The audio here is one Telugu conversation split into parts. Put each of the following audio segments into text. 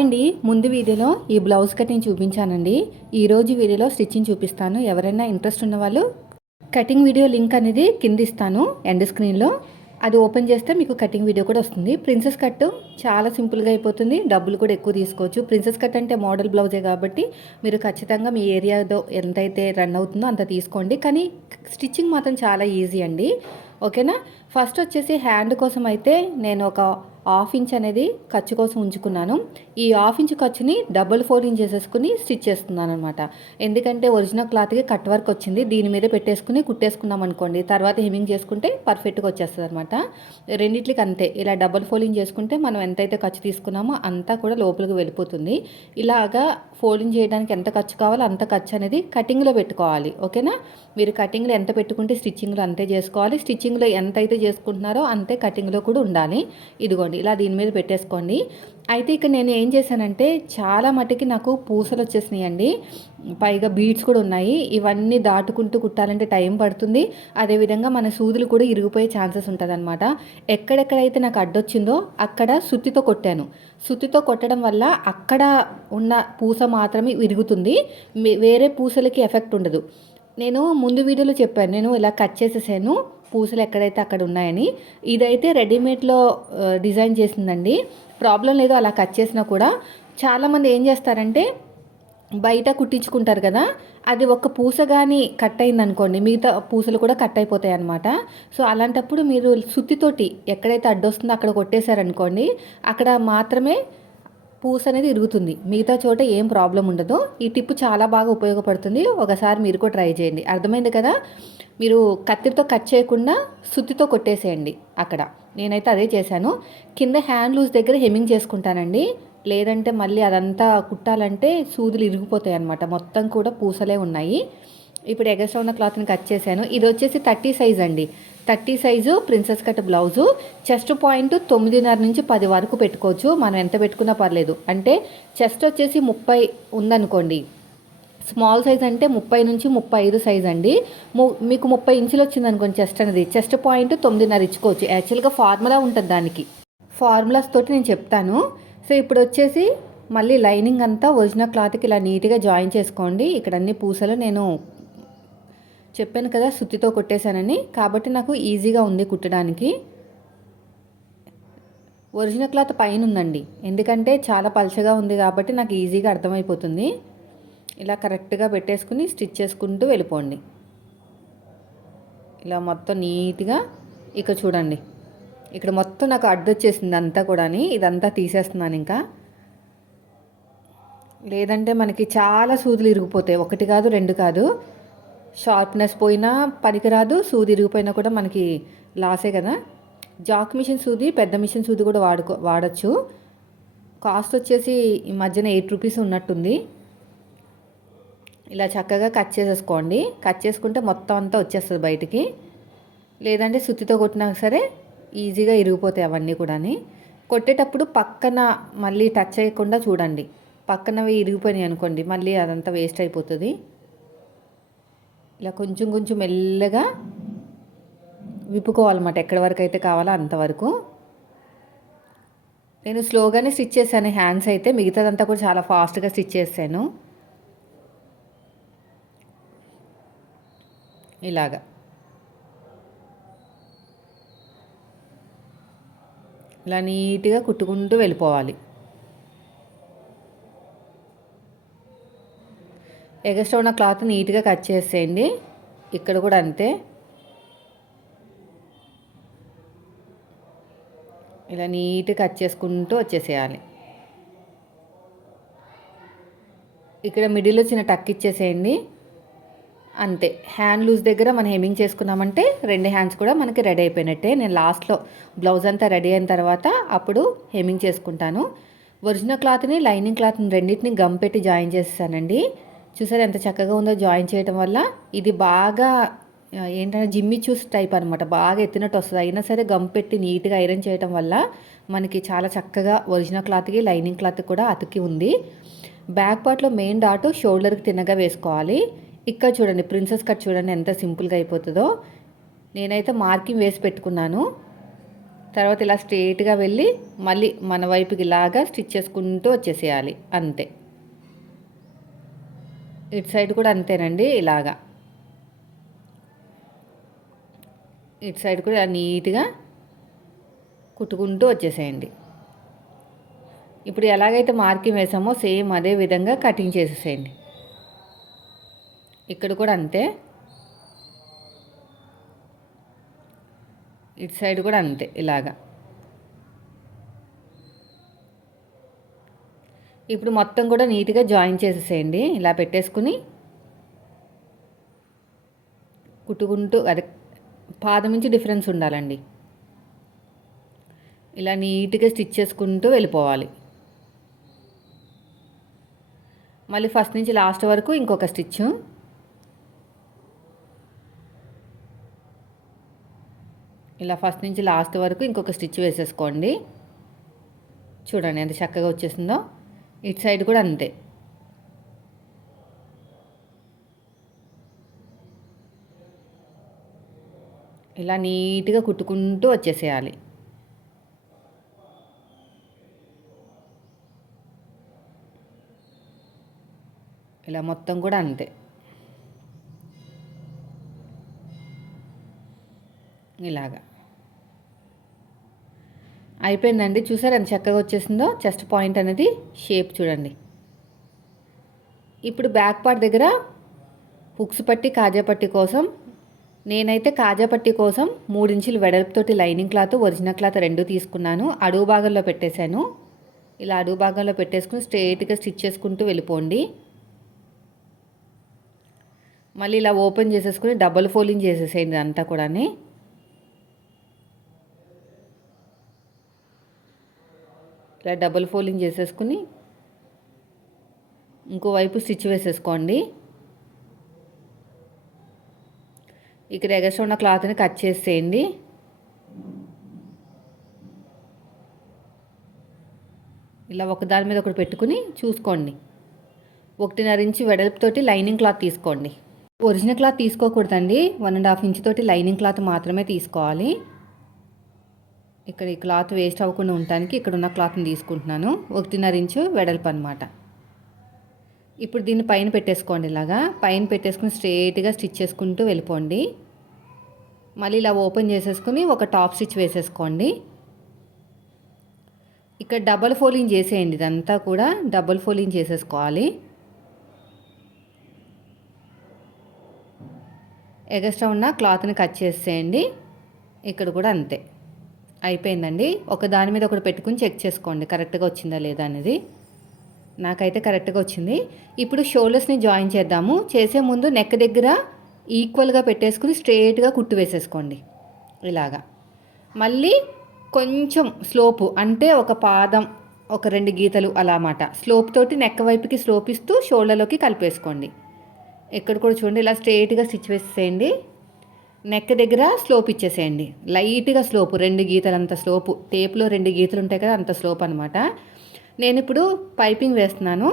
అండి ముందు వీడియోలో ఈ బ్లౌజ్ కటింగ్ చూపించానండి. ఈరోజు వీడియోలో స్టిచ్చింగ్ చూపిస్తాను. ఎవరైనా ఇంట్రెస్ట్ ఉన్నవాళ్ళు కటింగ్ వీడియో లింక్ అనేది కింద ఇస్తాను ఎండ్ స్క్రీన్లో. అది ఓపెన్ చేస్తే మీకు కటింగ్ వీడియో కూడా వస్తుంది. ప్రిన్సెస్ కట్ చాలా సింపుల్గా అయిపోతుంది. డబ్బులు కూడా ఎక్కువ తీసుకోవచ్చు. ప్రిన్సెస్ కట్ అంటే మోడల్ బ్లౌజే కాబట్టి మీరు ఖచ్చితంగా మీ ఏరియాలో ఎంతైతే రన్ అవుతుందో అంత తీసుకోండి. కానీ స్టిచ్చింగ్ మాత్రం చాలా ఈజీ అండి. ఓకేనా? ఫస్ట్ వచ్చేసి హ్యాండ్ కోసం అయితే నేను ఒక హాఫ్ ఇంచ్ అనేది ఖర్చు కోసం ఉంచుకున్నాను. ఈ హాఫ్ ఇంచ్ ఖర్చుని డబుల్ ఫోల్డింగ్ చేసేసుకుని స్టిచ్ చేస్తున్నాను అనమాట ఎందుకంటే ఒరిజినల్ క్లాత్కి కట్ వర్క్ వచ్చింది దీని మీద పెట్టేసుకుని కుట్టేసుకున్నాం అనుకోండి తర్వాత హెమింగ్ చేసుకుంటే పర్ఫెక్ట్గా వచ్చేస్తుంది అనమాట రెండిట్లకి అంతే. ఇలా డబుల్ ఫోల్డింగ్ చేసుకుంటే మనం ఎంతైతే ఖర్చు తీసుకున్నామో అంతా కూడా లోపలికి వెళ్ళిపోతుంది. ఇలాగా ఫోల్డింగ్ చేయడానికి ఎంత ఖర్చు కావాలో అంత ఖర్చు అనేది కటింగ్లో పెట్టుకోవాలి. ఓకేనా? మీరు కటింగ్లో ఎంత పెట్టుకుంటే స్టిచ్చింగ్లో అంతే చేసుకోవాలి. స్టిచ్చింగ్లో ఎంత అయితే చేసుకుంటున్నారో అంతే కటింగ్లో కూడా ఉండాలి. ఇదిగోండి. ఇలా దీని మీద పెట్టేసుకోండి. అయితే ఇక్కడ నేను ఏం చేశానంటే చాలా మటుకి నాకు పూసలు వచ్చేసినాయండి. పైగా బీడ్స్ కూడా ఉన్నాయి. ఇవన్నీ దాటుకుంటూ కుట్టాలంటే టైం పడుతుంది. అదేవిధంగా మన సూదులు కూడా ఇరిగిపోయే ఛాన్సెస్ ఉంటుంది అనమాట ఎక్కడెక్కడైతే నాకు అడ్డొచ్చిందో అక్కడ సుత్తితో కొట్టాను. సుత్తితో కొట్టడం వల్ల అక్కడ ఉన్న పూస మాత్రమే విరుగుతుంది వేరే పూసలకి ఎఫెక్ట్ ఉండదు. నేను ముందు వీడియోలో చెప్పాను. నేను ఇలా కట్ చేసేసాను. పూసలు ఎక్కడైతే అక్కడ ఉన్నాయని ఇదైతే రెడీమేడ్లో డిజైన్ చేసిందండి. ప్రాబ్లం లేదు అలా కట్ చేసినా కూడా. చాలామంది ఏం చేస్తారంటే బయట కుట్టించుకుంటారు కదా అది ఒక పూస కానీ కట్ అయింది అనుకోండి మిగతా పూసలు కూడా కట్ అయిపోతాయి అనమాట సో అలాంటప్పుడు మీరు సుత్తితోటి ఎక్కడైతే అడ్డొస్తుందో అక్కడ కొట్టేశారనుకోండి అక్కడ మాత్రమే పూస అనేది ఇరుగుతుంది. మిగతా చోట ఏం ప్రాబ్లం ఉండదు. ఈ టిప్ చాలా బాగా ఉపయోగపడుతుంది. ఒకసారి మీరు కూడా ట్రై చేయండి. అర్థమైంది కదా? మీరు కత్తిరితో కట్ చేయకుండా సుత్తితో కొట్టేసేయండి అక్కడ. నేనైతే అదే చేశాను. కింద హ్యాండ్ లూజ్ దగ్గర హెమ్మింగ్ చేసుకుంటానండి. లేదంటే మళ్ళీ అదంతా కుట్టాలంటే సూదులు ఇరిగిపోతాయి అనమాట మొత్తం కూడా పూసలే ఉన్నాయి. ఇప్పుడు ఎగస్ట్రా ఉన్న క్లాత్ని కట్ చేశాను. ఇది వచ్చేసి థర్టీ సైజ్ అండి. Thirty size princess cut blouse. Chest point తొమ్మిదిన్నర నుంచి పది వరకు పెట్టుకోవచ్చు. మనం ఎంత పెట్టుకున్నా పర్లేదు. అంటే చెస్ట్ వచ్చేసి ముప్పై ఉందనుకోండి. స్మాల్ సైజ్ అంటే ముప్పై నుంచి ముప్పై ఐదు సైజ్ అండి. మీకు ముప్పై ఇంచులు వచ్చింది అనుకోండి చెస్ట్ అనేది. చెస్ట్ పాయింట్ తొమ్మిదిన్నర ఇచ్చుకోవచ్చు. యాక్చువల్గా ఫార్ములా ఉంటుంది దానికి. ఫార్ములాస్ తోటి నేను చెప్తాను. సో ఇప్పుడు వచ్చేసి మళ్ళీ లైనింగ్ అంతా ఒరిజినల్ క్లాత్కి ఇలా నీట్గా జాయిన్ చేసుకోండి. ఇక్కడ అన్ని పూసలు నేను చెప్పాను కదా సుత్తితో కొట్టేశానని. కాబట్టి నాకు ఈజీగా ఉంది కుట్టడానికి. ఒరిజినల్ క్లాత్ పైన ఉందండి. ఎందుకంటే చాలా పలచగా ఉంది కాబట్టి నాకు ఈజీగా అర్థమైపోతుంది. ఇలా కరెక్ట్గా పెట్టేసుకుని స్టిచ్ చేసుకుంటూ వెళ్ళిపోండి. ఇలా మొత్తం నీట్గా ఇక్కడ చూడండి. ఇక్కడ మొత్తం నాకు అడ్డొచ్చేసింది అంతా కూడా ఇదంతా తీసేస్తున్నాను ఇంకా. లేదంటే మనకి చాలా సూదులు ఇరిగిపోతాయి. ఒకటి కాదు రెండు కాదు. షార్ప్నెస్ పోయినా పనికిరాదు సూది ఇరిగిపోయినా కూడా మనకి లాసే కదా. జాక్ మిషన్ సూది పెద్ద మిషన్ సూది కూడా వాడుకో వాడచ్చు. కాస్ట్ వచ్చేసి ఈ మధ్యన ఎయిట్ రూపీస్ ఉన్నట్టుంది. ఇలా చక్కగా కట్ చేసేసుకోండి. కట్ చేసుకుంటే మొత్తం అంతా వచ్చేస్తుంది బయటికి. లేదంటే సుత్తితో కొట్టినా సరే ఈజీగా ఇరిగిపోతాయి అవన్నీ కూడా కొట్టేటప్పుడు పక్కన మళ్ళీ టచ్ చేయకుండా చూడండి. పక్కనవి ఇరిగిపోయినాయి అనుకోండి మళ్ళీ అదంతా వేస్ట్ అయిపోతుంది. ఇలా కొంచెం కొంచెం మెల్లగా విప్పుకోవాలన్నమాట. ఎక్కడి వరకు అయితే కావాలో అంతవరకు నేను స్లోగానే స్టిచ్ చేశాను హ్యాండ్స్ అయితే. మిగతాదంతా కూడా చాలా ఫాస్ట్గా స్టిచ్ చేశాను. ఇలాగా. ఇలా నీట్గా కుట్టుకుంటూ వెళ్ళిపోవాలి. ఎగస్ట్రా ఉన్న క్లాత్ నీట్గా కట్ చేసేయండి. ఇక్కడ కూడా అంతే. ఇలా నీట్గా కట్ చేసుకుంటూ వచ్చేసేయాలి. ఇక్కడ మిడిల్లో చిన్న టక్ ఇచ్చేసేయండి. అంతే. హ్యాండ్ లూజ్ దగ్గర మనం హెమింగ్ చేసుకున్నామంటే రెండు హ్యాండ్స్ కూడా మనకి రెడీ అయిపోయినట్టే. నేను లాస్ట్లో బ్లౌజ్ అంతా రెడీ అయిన తర్వాత అప్పుడు హెమింగ్ చేసుకుంటాను. ఒరిజినల్ క్లాత్ని లైనింగ్ క్లాత్ని రెండింటిని గమ్ పెట్టి జాయిన్ చేసేసానండి. చూసారు ఎంత చక్కగా ఉందో జాయిన్ చేయడం వల్ల. ఇది బాగా ఏంటంటే జిమ్మి చూస్ టైప్ అనమాట బాగా ఎత్తినట్టు వస్తుంది. అయినా సరే గమ్ పెట్టి నీట్గా ఐరన్ చేయడం వల్ల మనకి చాలా చక్కగా ఒరిజినల్ క్లాత్కి లైనింగ్ క్లాత్ కూడా అతికి ఉంది. బ్యాక్ పార్ట్లో మెయిన్ డాటు షోల్డర్కి తిన్నగా వేసుకోవాలి. ఇక్కడ చూడండి ప్రిన్సెస్ కట్ చూడండి ఎంత సింపుల్గా అయిపోతుందో. నేనైతే మార్కింగ్ వేసి పెట్టుకున్నాను. తర్వాత ఇలా స్ట్రేట్గా వెళ్ళి మళ్ళీ మన వైపుకి ఇలాగా స్టిచ్ చేసుకుంటూ వచ్చేసేయాలి అంతే. ఇటు సైడ్ కూడా అంతేనండి ఇలాగా. ఇటు సైడ్ కూడా నీట్గా కుట్టుకుంటూ వచ్చేసేయండి. ఇప్పుడు ఎలాగైతే మార్కింగ్ వేసామో సేమ్ అదే విధంగా కటింగ్ చేసేసేయండి. ఇక్కడ కూడా అంతే. ఇటు సైడ్ కూడా అంతే ఇలాగా. ఇప్పుడు మొత్తం కూడా నీట్గా జాయిన్ చేసేసేయండి. ఇలా పెట్టేసుకుని కుట్టుకుంటూ అదే పాదం నుంచి డిఫరెన్స్ ఉండాలండి. ఇలా నీట్గా స్టిచ్ చేసుకుంటూ వెళ్ళిపోవాలి. మళ్ళీ ఫస్ట్ నుంచి లాస్ట్ వరకు ఇంకొక స్టిచ్చు. ఇలా ఫస్ట్ నుంచి లాస్ట్ వరకు ఇంకొక స్టిచ్ వేసేసుకోండి. చూడండి ఎంత చక్కగా వచ్చేసిందో. ఇటు సైడ్ కూడా అంతే. ఇలా నీట్గా కుట్టుకుంటూ వచ్చేసేయాలి. ఇలా మొత్తం కూడా అంతే. ఇలాగా. అయిపోయిందండి. చూసారు ఎంత చక్కగా వచ్చేసిందో? చెస్ట్ పాయింట్ అనేది షేప్ చూడండి. ఇప్పుడు బ్యాక్ పార్ట్ దగ్గర హుక్స్ పట్టి కాజా పట్టి కోసం నేనైతే కాజా పట్టి కోసం మూడించులు వెడల్పుతోటి లైనింగ్ క్లాత్ ఒరిజినల్ క్లాత్ రెండు తీసుకున్నాను. అడుగు భాగంలో పెట్టేశాను. ఇలా అడుగు భాగంలో పెట్టేసుకుని స్ట్రేట్గా స్టిచ్ చేసుకుంటూ వెళ్ళిపోండి. మళ్ళీ ఇలా ఓపెన్ చేసేసుకుని డబల్ ఫోల్డింగ్ చేసేసేయండి అంతా కూడా ఇలా డబుల్ ఫోల్డింగ్ చేసేసుకుని ఇంకోవైపు స్టిచ్ వేసేసుకోండి. ఇక్కడ ఎగస్ట్ ఉన్న క్లాత్ని కట్ చేసేయండి. ఇలా ఒకదాని మీద ఒకటి పెట్టుకుని చూసుకోండి. ఒకటిన్నర ఇంచు వెడల్పుతోటి లైనింగ్ క్లాత్ తీసుకోండి. ఒరిజినల్ క్లాత్ తీసుకోకూడదండి. వన్ అండ్ హాఫ్ ఇంచ్ తోటి లైనింగ్ క్లాత్ మాత్రమే తీసుకోవాలి. ఇక్కడ ఈ క్లాత్ వేస్ట్ అవ్వకుండా ఉండటానికి ఇక్కడ ఉన్న క్లాత్ని తీసుకుంటున్నాను. ఒకటిన్నర ఇంచు వెడల్పు అనమాట ఇప్పుడు దీన్ని పైన పెట్టేసుకోండి ఇలాగా. పైన పెట్టేసుకుని స్ట్రేట్గా స్టిచ్ చేసుకుంటూ వెళ్ళిపోండి. మళ్ళీ ఇలా ఓపెన్ చేసేసుకుని ఒక టాప్ స్టిచ్ వేసేసుకోండి. ఇక్కడ డబల్ ఫోలింగ్ చేసేయండి. ఇదంతా కూడా డబల్ ఫోలింగ్ చేసేసుకోవాలి. ఎగస్ట్రా ఉన్న క్లాత్ని కట్ చేసేయండి. ఇక్కడ కూడా అంతే. అయిపోయిందండి. ఒక దాని మీద ఒకటి పెట్టుకుని చెక్ చేసుకోండి. కరెక్ట్గా వచ్చిందా లేదా అనేది. నాకైతే కరెక్ట్గా వచ్చింది. ఇప్పుడు షోల్డర్స్ని జాయిన్ చేద్దాము. చేసే ముందు నెక్ దగ్గర ఈక్వల్గా పెట్టేసుకుని స్ట్రేట్గా కుట్టు వేసేసుకోండి. ఇలాగా. మళ్ళీ కొంచెం స్లోపు అంటే ఒక పాదం ఒక రెండు గీతలు అలా మాట స్లోప్ తోటి నెక్ వైపుకి స్లోప్ ఇస్తూ షోల్డర్లోకి కలిపేసుకోండి. ఎక్కడ కూడా చూడండి ఇలా స్ట్రేట్గా స్టిచ్ వేసేయండి నెక్ దగ్గర స్లోప్ ఇచ్చేసేయండి. లైట్గా స్లోప్ రెండు గీతలు అంత స్లోపు. టేప్లో రెండు గీతలు ఉంటాయి కదా అంత స్లోప్ అనమాట నేను ఇప్పుడు పైపింగ్ వేస్తున్నాను.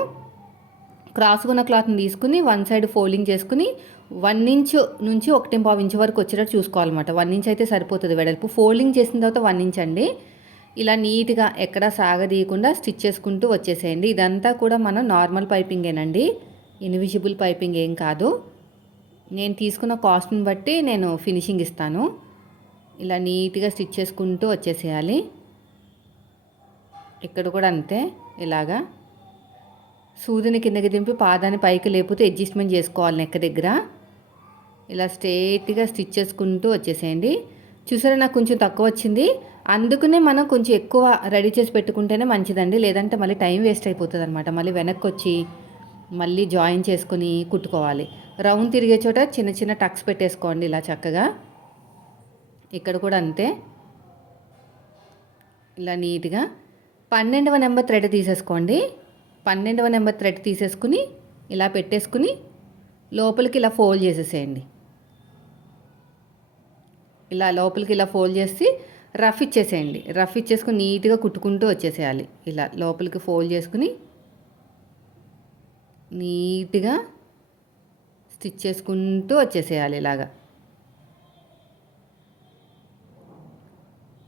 క్రాస్ ఉన్న క్లాత్ని తీసుకుని వన్ సైడ్ ఫోల్డింగ్ చేసుకుని వన్ ఇంచ్ నుంచి ఒకటి పావు ఇంచ్ వరకు వచ్చేటట్టు చూసుకోవాలన్నమాట. వన్ ఇంచ్ అయితే సరిపోతుంది వెడల్పు. ఫోల్డింగ్ చేసిన తర్వాత వన్ ఇంచ్ అండి. ఇలా నీట్గా ఎక్కడా సాగదీయకుండా స్టిచ్ చేసుకుంటూ వచ్చేసేయండి. ఇదంతా కూడా మనం నార్మల్ పైపింగేనండి. ఇన్విజిబుల్ పైపింగ్ ఏం కాదు. నేను తీసుకున్న కాస్ట్ని బట్టి నేను ఫినిషింగ్ ఇస్తాను. ఇలా నీట్గా స్టిచ్ చేసుకుంటూ వచ్చేసేయాలి. ఇక్కడ కూడా అంతే ఇలాగా. సూదిని కిందకి దింపి పాదాన్ని పైకి లేకపోతే అడ్జస్ట్మెంట్ చేసుకోవాలి నెక్క దగ్గర. ఇలా స్ట్రేట్గా స్టిచ్ చేసుకుంటూ వచ్చేసేయండి. చూసారా నాకు కొంచెం తక్కువ వచ్చింది. అందుకనే మనం కొంచెం ఎక్కువ రెడీ చేసి పెట్టుకుంటేనే మంచిదండి. లేదంటే మళ్ళీ టైం వేస్ట్ అయిపోతుంది అనమాట మళ్ళీ వెనక్కి వచ్చి మళ్ళీ జాయిన్ చేసుకుని కుట్టుకోవాలి. రౌండ్ తిరిగే చోట చిన్న చిన్న టక్స్ పెట్టేసుకోండి ఇలా చక్కగా. ఇక్కడ కూడా అంతే. ఇలా నీట్గా. పన్నెండవ నెంబర్ థ్రెడ్ తీసేసుకోండి. పన్నెండవ నెంబర్ థ్రెడ్ తీసేసుకుని ఇలా పెట్టేసుకుని లోపలికి ఇలా ఫోల్డ్ చేసేసేయండి. ఇలా లోపలికి ఇలా ఫోల్డ్ చేసి రఫ్ ఇచ్చేసేయండి. రఫ్ ఇచ్చేసుకుని నీట్గా కుట్టుకుంటూ వచ్చేసేయాలి. ఇలా లోపలికి ఫోల్డ్ చేసుకుని నీట్గా స్టిచ్ చేసుకుంటూ వచ్చేసేయాలి ఇలాగా.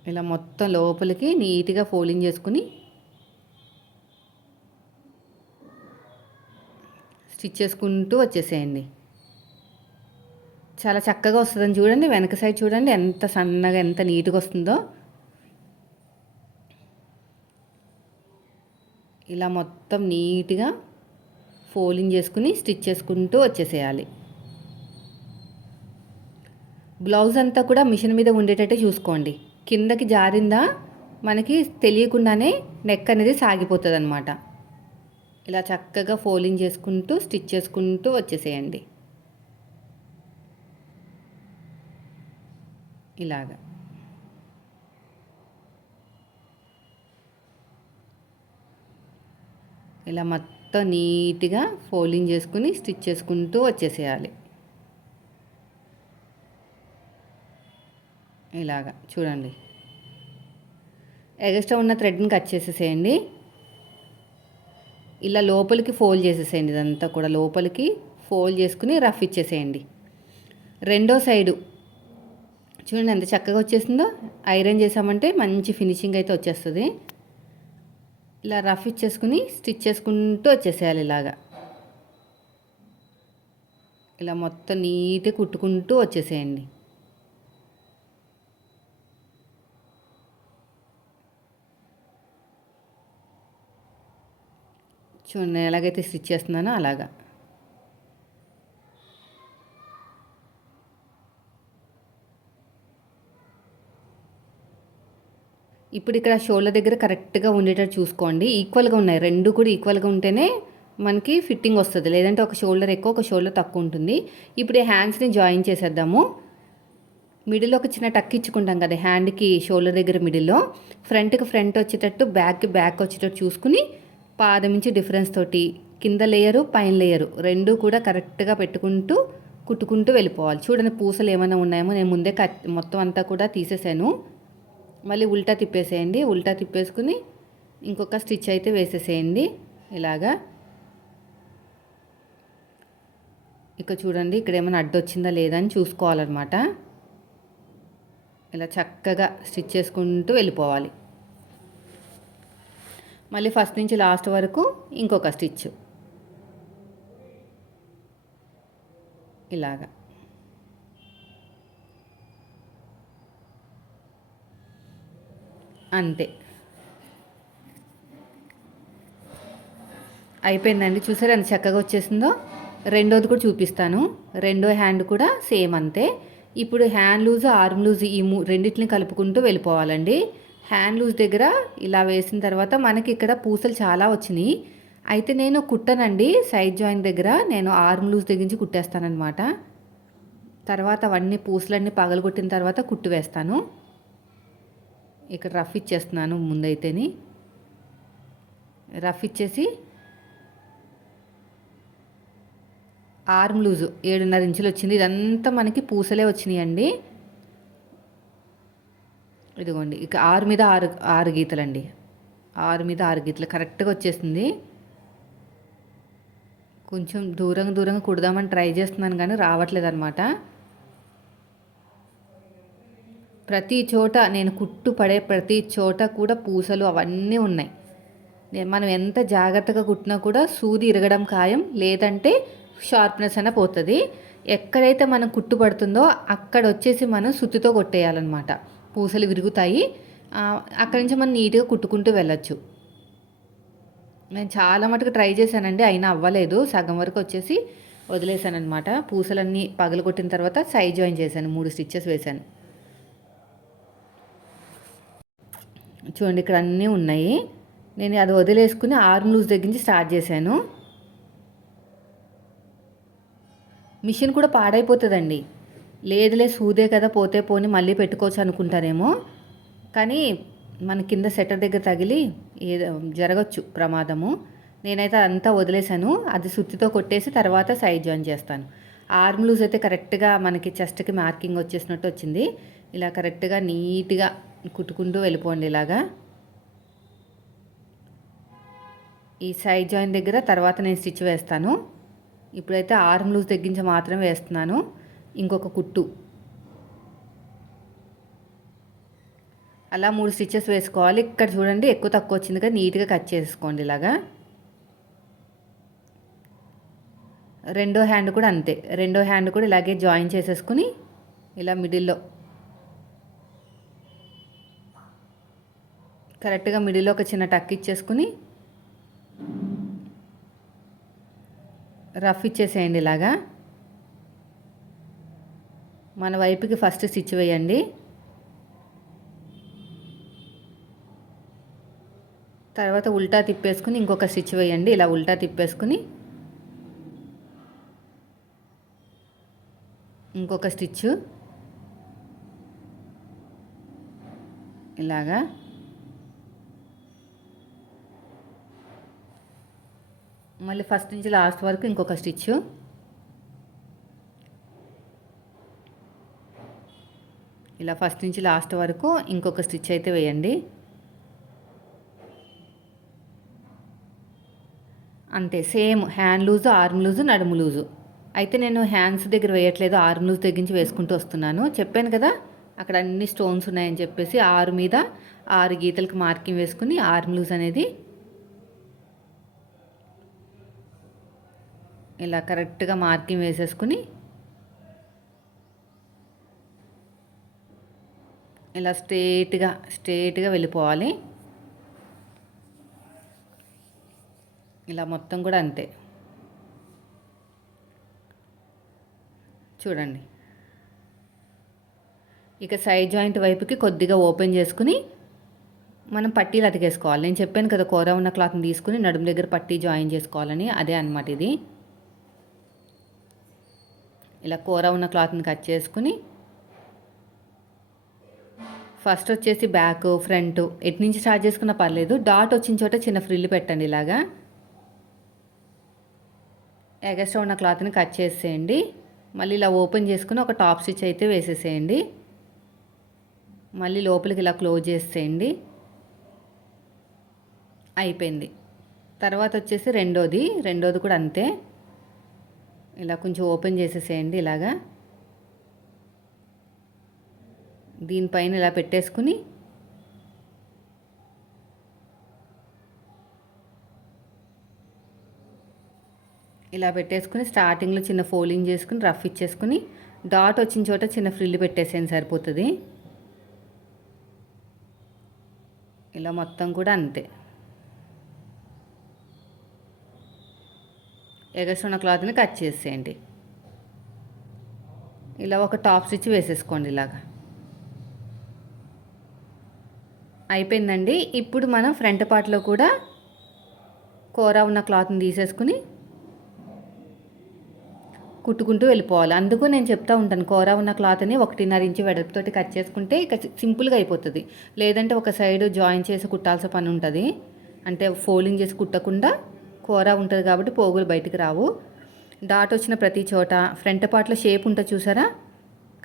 ఇలా మొత్తం లోపలికి నీట్గా ఫోల్డింగ్ చేసుకుని స్టిచ్ చేసుకుంటూ వచ్చేసేయండి. చాలా చక్కగా వస్తుందని చూడండి వెనక సైడ్ చూడండి ఎంత సన్నగా ఎంత నీట్గా వస్తుందో. ఇలా మొత్తం నీట్గా ఫోల్డింగ్ చేసుకుని స్టిచ్ చేసుకుంటూ వచ్చేసేయాలి. బ్లౌజ్ అంతా కూడా మిషన్ మీద ఉండేటట్టే చూసుకోండి. కిందకి జారిందా మనకి తెలియకుండానే నెక్ అనేది సాగిపోతుంది అనమాట ఇలా చక్కగా ఫోల్డింగ్ చేసుకుంటూ స్టిచ్ చేసుకుంటూ వచ్చేసేయండి. ఇలాగా. ఇలా మొత్తం నీట్గా ఫోల్డింగ్ చేసుకుని స్టిచ్ చేసుకుంటూ వచ్చేసేయాలి. ఇలాగా చూడండి. ఎగస్ట్రా ఉన్న థ్రెడ్ని కట్ చేసేసేయండి. ఇలా లోపలికి ఫోల్డ్ చేసేసేయండి ఇదంతా కూడా లోపలికి ఫోల్డ్ చేసుకుని రఫ్ ఇచ్చేసేయండి. రెండో సైడు చూడండి ఎంత చక్కగా వచ్చేసిందో. ఐరన్ చేసామంటే మంచి ఫినిషింగ్ అయితే వచ్చేస్తుంది. ఇలా రఫ్ ఇచ్చేసుకుని స్టిచ్ చేసుకుంటూ వచ్చేసేయాలి ఇలాగా. ఇలా మొత్తం నీట్గా కుట్టుకుంటూ వచ్చేసేయండి. చూడండి ఎలాగైతే స్టిచ్ చేస్తున్నానో అలాగా. ఇప్పుడు ఇక్కడ షోల్డర్ దగ్గర కరెక్ట్గా ఉండేటట్టు చూసుకోండి. ఈక్వల్గా ఉన్నాయి. రెండు కూడా ఈక్వల్గా ఉంటేనే మనకి ఫిట్టింగ్ వస్తుంది. లేదంటే ఒక షోల్డర్ ఎక్కువ ఒక షోల్డర్ తక్కువ ఉంటుంది. ఇప్పుడు ఈ హ్యాండ్స్ని జాయిన్ చేసేద్దాము. మిడిల్లో ఒక చిన్న టక్ ఇచ్చుకుంటాం కదా హ్యాండ్కి షోల్డర్ దగ్గర మిడిల్లో ఫ్రంట్కి ఫ్రంట్ వచ్చేటట్టు బ్యాక్కి బ్యాక్ వచ్చేటట్టు చూసుకుని పాదం నుంచి డిఫరెన్స్ తోటి కింద లేయరు పైన లేయరు రెండు కూడా కరెక్ట్గా పెట్టుకుంటూ కుట్టుకుంటూ వెళ్ళిపోవాలి. చూడండి పూసలు ఏమైనా ఉన్నాయేమో నేను ముందే కట్ మొత్తం అంతా కూడా తీసేసాను. మళ్ళీ ఉల్టా తిప్పేసేయండి. ఉల్టా తిప్పేసుకుని ఇంకొక స్టిచ్ అయితే వేసేసేయండి. ఇలాగా. ఇక్కడ చూడండి ఇక్కడ ఏమైనా అడ్డొచ్చిందా లేదా అని చూసుకోవాలన్నమాట. ఇలా చక్కగా స్టిచ్ చేసుకుంటూ వెళ్ళిపోవాలి. మళ్ళీ ఫస్ట్ నుంచి లాస్ట్ వరకు ఇంకొక స్టిచ్. ఇలాగా. అంతే. అయిపోయిందండి. చూసారు ఎంత చక్కగా వచ్చేసిందో? రెండోది కూడా చూపిస్తాను. రెండో హ్యాండ్ కూడా సేమ్ అంతే. ఇప్పుడు హ్యాండ్ లూజ్ ఆర్మ్ లూజ్ ఈ మూ రెండింటిని కలుపుకుంటూ వెళ్ళిపోవాలండి. హ్యాండ్ లూజ్ దగ్గర ఇలా వేసిన తర్వాత మనకి ఇక్కడ పూసలు చాలా వచ్చినాయి. అయితే నేను కుట్టనండి. సైడ్ జాయింట్ దగ్గర నేను ఆర్మ్ లూజ్ దగ్గర నుంచి కుట్టేస్తానమాట తర్వాత అవన్నీ పూసలన్నీ పగలగొట్టిన తర్వాత కుట్టు వేస్తాను. ఇక్కడ రఫ్ ఇచ్చేస్తున్నాను ముందైతేని. రఫ్ ఇచ్చేసి ఆర్మ్ లూజు ఏడున్నర ఇంచులు వచ్చింది. ఇదంతా మనకి పూసలే వచ్చినాయండి. ఇదిగోండి ఇక ఆరు మీద ఆరు ఆరు గీతలండి. ఆరు మీద ఆరు గీతలు కరెక్ట్గా వచ్చేసింది. కొంచెం దూరంగా దూరంగా కుడదామని ట్రై చేస్తున్నాను కానీ రావట్లేదు అనమాట ప్రతి చోట నేను కుట్టు పడే ప్రతి చోట కూడా పూసలు అవన్నీ ఉన్నాయి. మనం ఎంత జాగ్రత్తగా కుట్టినా కూడా సూది ఇరగడం ఖాయం లేదంటే షార్ప్నెస్ అన్న పోతుంది. ఎక్కడైతే మనం కుట్టు పడుతుందో అక్కడ వచ్చేసి మనం సుత్తితో కొట్టేయాలన్నమాట. పూసలు విరుగుతాయి. అక్కడి నుంచి మనం నీట్గా కుట్టుకుంటూ వెళ్ళొచ్చు. నేను చాలా మటుకు ట్రై చేశానండి అయినా అవ్వలేదు. సగం వరకు వచ్చేసి వదిలేశాను అనమాట పూసలన్నీ పగలు కొట్టిన తర్వాత సైజ్ జాయిన్ చేశాను మూడు స్టిచ్చెస్ వేశాను. చూడండి ఇక్కడ అన్నీ ఉన్నాయి. నేను అది వదిలేసుకుని ఆర్మ్ లూజ్ దగ్గర నుంచి స్టార్ట్ చేశాను. మిషన్ కూడా పాడైపోతుందండి. లేదులే సూదే కదా పోతే పోని మళ్ళీ పెట్టుకోవచ్చు అనుకుంటారేమో. కానీ మన కింద సెటర్ దగ్గర తగిలి ఏదో జరగచ్చు ప్రమాదము. నేనైతే అదంతా వదిలేశాను. అది సుత్తితో కొట్టేసి తర్వాత సైడ్ జాయిన్ చేస్తాను. ఆర్మ్ లూజ్ అయితే కరెక్ట్గా మనకి చెస్ట్కి మార్కింగ్ వచ్చేసినట్టు వచ్చింది. ఇలా కరెక్ట్గా నీట్గా కుట్టుకుంటూ వెళ్ళిపోండి ఇలాగా. ఈ సైడ్ జాయిన్ దగ్గర తర్వాత నేను స్టిచ్ వేస్తాను. ఇప్పుడైతే ఆర్మ్ లూజ్ తగ్గించి మాత్రం వేస్తున్నాను. ఇంకొక కుట్టు. అలా మూడు స్టిచ్చెస్ వేసుకోవాలి. ఇక్కడ చూడండి ఎక్కువ తక్కువ వచ్చింది కదా నీట్గా కట్ చేసుకోండి ఇలాగా. రెండో హ్యాండ్ కూడా అంతే. రెండో హ్యాండ్ కూడా ఇలాగే జాయిన్ చేసేసుకుని ఇలా మిడిల్లో కరెక్ట్గా మిడిల్లో ఒక చిన్న టక్ ఇచ్చేసుకుని రఫ్ ఇచ్చేసేయండి ఇలాగా. మన వైపుకి ఫస్ట్ స్టిచ్ వేయండి. తర్వాత ఉల్టా తిప్పేసుకుని ఇంకొక స్టిచ్ వేయండి. ఇలా ఉల్టా తిప్పేసుకుని ఇంకొక స్టిచ్. ఇలాగా. మళ్ళీ ఫస్ట్ నుంచి లాస్ట్ వరకు ఇంకొక స్టిచ్ ఇలా ఫస్ట్ నుంచి లాస్ట్ వరకు ఇంకొక స్టిచ్ అయితే వేయండి. అంతే same hand loose arm loose నడుము లూజు. అయితే నేను హ్యాండ్స్ దగ్గర వేయట్లేదు ఆర్మ్ లూజ్ దగ్గర నుంచి వేసుకుంటూ వస్తున్నాను. చెప్పాను కదా అక్కడ అన్ని స్టోన్స్ ఉన్నాయని చెప్పేసి ఆరు మీద ఆరు గీతలకు మార్కింగ్ వేసుకుని ఆర్మ్ లూజ్ అనేది ఇలా కరెక్ట్గా మార్కింగ్ వేసేసుకుని ఇలా స్ట్రేట్గా స్ట్రేట్గా వెళ్ళిపోవాలి. ఇలా మొత్తం కూడా అంతే. చూడండి. ఇక సైడ్ జాయింట్ వైపుకి కొద్దిగా ఓపెన్ చేసుకుని మనం పట్టీలు అతికేసుకోవాలి. నేను చెప్పాను కదా కూర ఉన్న క్లాత్ని తీసుకుని నడుము దగ్గర పట్టీ జాయిన్ చేసుకోవాలని. అదే అనమాట ఇది. ఇలా కూర ఉన్న క్లాత్ని కట్ చేసుకుని ఫస్ట్ వచ్చేసి బ్యాక్ ఫ్రంట్ ఎటు నుంచి స్టార్ట్ చేసుకున్నా పర్లేదు. డాట్ వచ్చిన చోట చిన్న ఫ్రిల్ పెట్టండి ఇలాగా. ఎగస్ట్రా ఉన్న క్లాత్ని కట్ చేసేయండి. మళ్ళీ ఇలా ఓపెన్ చేసుకుని ఒక టాప్ స్టిచ్ అయితే వేసేసేయండి. మళ్ళీ లోపలికి ఇలా క్లోజ్ చేసేయండి. అయిపోయింది. తర్వాత వచ్చేసి రెండోది. రెండోది కూడా అంతే. ఇలా కొంచెం ఓపెన్ చేసేసేయండి ఇలాగా. దీనిపైన ఇలా పెట్టేసుకుని ఇలా పెట్టేసుకుని స్టార్టింగ్లో చిన్న ఫోల్డింగ్ చేసుకుని రఫ్ ఇచ్చేసుకుని డాట్ వచ్చిన చోట చిన్న ఫ్రిల్ పెట్టేసేయండి సరిపోతుంది. ఇలా మొత్తం కూడా అంతే. ఎగసున్న క్లాత్ని కట్ చేసేయండి. ఇలా ఒక టాప్ స్టిచ్ వేసేసుకోండి ఇలాగా. అయిపోయిందండి. ఇప్పుడు మనం ఫ్రంట్ పార్ట్లో కూడా కూర ఉన్న క్లాత్ని తీసేసుకుని కుట్టుకుంటూ వెళ్ళిపోవాలి. అందుకు నేను చెప్తా ఉంటాను కూర ఉన్న క్లాత్ని ఒకటిన్నర ఇంచు వెడల్పుతోటి కట్ చేసుకుంటే ఇక సింపుల్గా అయిపోతుంది. లేదంటే ఒక సైడ్ జాయిన్ చేసి కుట్టాల్సిన పని ఉంటుంది. అంటే ఫోల్డింగ్ చేసి కుట్టకుండా కూర ఉంటుంది కాబట్టి పోగులు బయటికి రావు. డాట్ వచ్చిన ప్రతి చోట ఫ్రంట్ పార్ట్లో షేప్ ఉంటుంది చూసారా?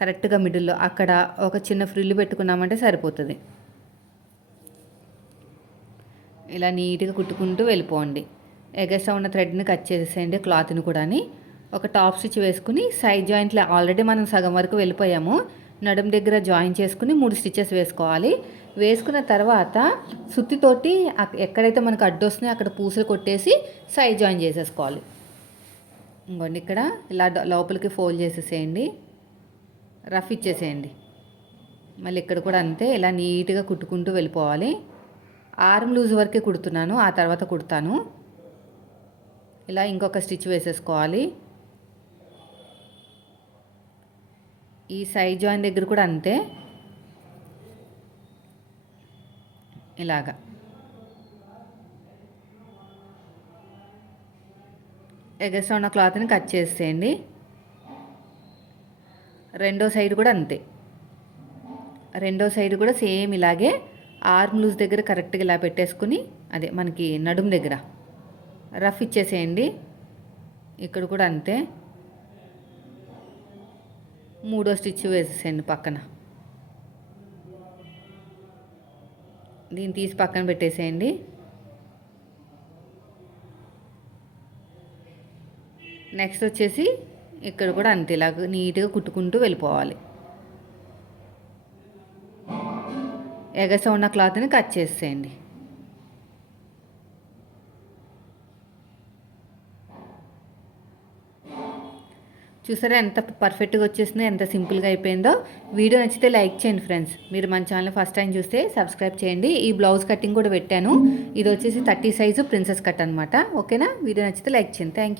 కరెక్ట్గా మిడిల్లో అక్కడ ఒక చిన్న ఫ్రిల్ పెట్టుకున్నామంటే సరిపోతుంది. ఇలా నీట్గా కుట్టుకుంటూ వెళ్ళిపోండి. ఎగస్ట్రా ఉన్న థ్రెడ్ని కట్ చేసేయండి క్లాత్ని కూడా ఒక టాప్ స్టిచ్ వేసుకుని సైడ్ జాయింట్లో ఆల్రెడీ మనం సగం వరకు వెళ్ళిపోయాము. నడుం దగ్గర జాయిన్ చేసుకుని మూడు స్టిచెస్ వేసుకోవాలి. వేసుకున్న తర్వాత సుత్తితోటి ఎక్కడైతే మనకు అడ్డు వస్తున్నాయో అక్కడ పూసలు కొట్టేసి సైడ్ జాయిన్ చేసేసుకోవాలి. ఇంకోండి ఇక్కడ ఇలా లోపలికి ఫోల్డ్ చేసేసేయండి. రఫ్ ఇచ్చేసేయండి. మళ్ళీ ఇక్కడ కూడా అంతే ఇలా నీట్గా కుట్టుకుంటూ వెళ్ళిపోవాలి. ఆర్మ్ లూజ్ వరకే కుడుతున్నాను ఆ తర్వాత కుడతాను. ఇలా ఇంకొక స్టిచ్ వేసేసుకోవాలి. ఈ సైడ్ జాయిన్ దగ్గర కూడా అంతే. ఇలాగా. ఎగస్ట్రా ఉన్న క్లాత్ని కట్ చేసేయండి. రెండో సైడ్ కూడా అంతే. రెండో సైడ్ కూడా సేమ్ ఇలాగే ఆర్మ్ లూజ్ దగ్గర కరెక్ట్గా ఇలా పెట్టేసుకుని అదే మనకి నడుం దగ్గర రఫ్ ఇచ్చేసేయండి. ఇక్కడ కూడా అంతే. మూడో స్టిచ్ వేసేసేయండి పక్కన. దీన్ని తీసి పక్కన పెట్టేసేయండి. నెక్స్ట్ వచ్చేసి ఇక్కడ కూడా అంతే ఇలాగ నీట్గా కుట్టుకుంటూ వెళ్ళిపోవాలి. ఎగస ఉన్న క్లాత్ని కట్ చేసేయండి. చూసారా ఎంత పర్ఫెక్ట్గా వచ్చేసిందో ఎంత సింపుల్గా అయిపోయిందో. వీడియో నచ్చితే లైక్ చేయండి ఫ్రెండ్స్ మీరు మన ఛానల్ ఫస్ట్ టైం చూస్తే సబ్స్క్రైబ్ చేయండి. ఈ బ్లౌజ్ కటింగ్ కూడా పెట్టాను. ఇది వచ్చేసి థర్టీ సైజు ప్రిన్సెస్ కట్ అనమాట ఓకేనా వీడియో నచ్చితే లైక్ చేయండి. Thank you